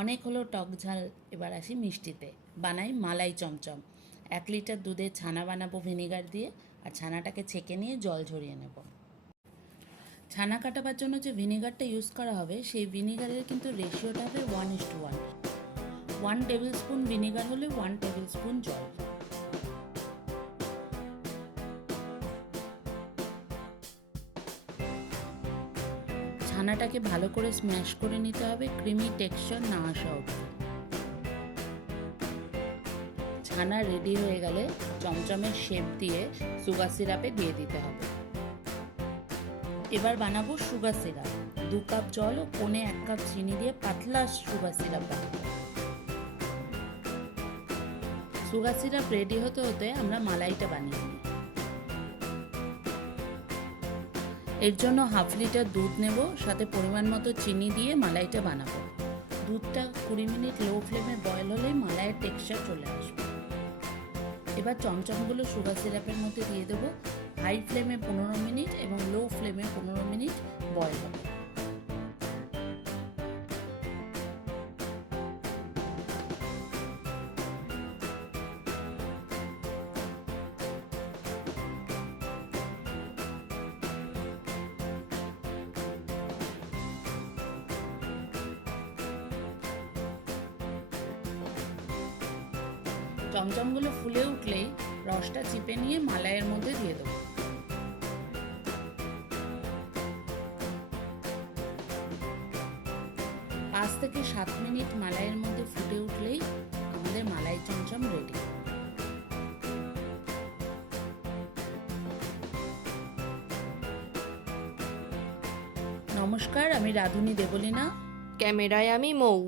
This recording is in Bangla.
অনেক হলো টক ঝাল, এবার আসি মিষ্টিতে। বানাই মালাই চমচম। এক লিটার দুধে ছানা বানাবো ভিনেগার দিয়ে আর ছানাটাকে ছেঁকে নিয়ে জল ঝরিয়ে নেব। ছানা কাটাবার জন্য যে ভিনেগারটা ইউজ করা হবে, সেই ভিনেগারের কিন্তু রেশিওটা হবে one is two one one tablespoon vinegar হলে ওয়ান টেবিল স্পুন জল। ছানাটাকে ভালো করে স্ম্যাশ করে নিতে হবে ক্রিমি টেক্সচার না আসা অবধি। ছানা রেডি হয়ে গেলে চমচমের শেপ দিয়ে সুগার সিরাপে দিয়ে দিতে হবে। এবার বানাবো সুগার সিরাপ দু কাপ জল ও কোণে এক কাপ চিনি দিয়ে পাতলা সুগার সিরাপ বানাবো। সুগার সিরাপ রেডি হতে হতে আমরা মালাইটা বানিয়ে নিই। এর জন্য হাফ লিটার দুধ নেব, সাথে পরিমাণ মতো চিনি দিয়ে মালাইটা বানাবো। দুধটা কুড়ি মিনিট লো ফ্লেমে বয়েল হলে মালাইয়ের টেক্সচার চলে আসবে। এবার চমচমগুলো সুগার সিরাপের মধ্যে দিয়ে দেবো। হাই ফ্লেমে পনেরো মিনিট এবং লো ফ্লেমে পনেরো মিনিট বয়েল হবে। চমচমগুলো ফুলে উঠলেই রসটা চিপে নিয়ে মালাইয়ের মধ্যে দিয়ে দেবো। পাঁচ থেকে সাত মিনিট মালাইয়ের মধ্যে ফুটে উঠলেই আমাদের মালাই চমচম রেডি নমস্কার, আমি রাধুনী দেবলীনা। ক্যামেরায় আমি মৌ।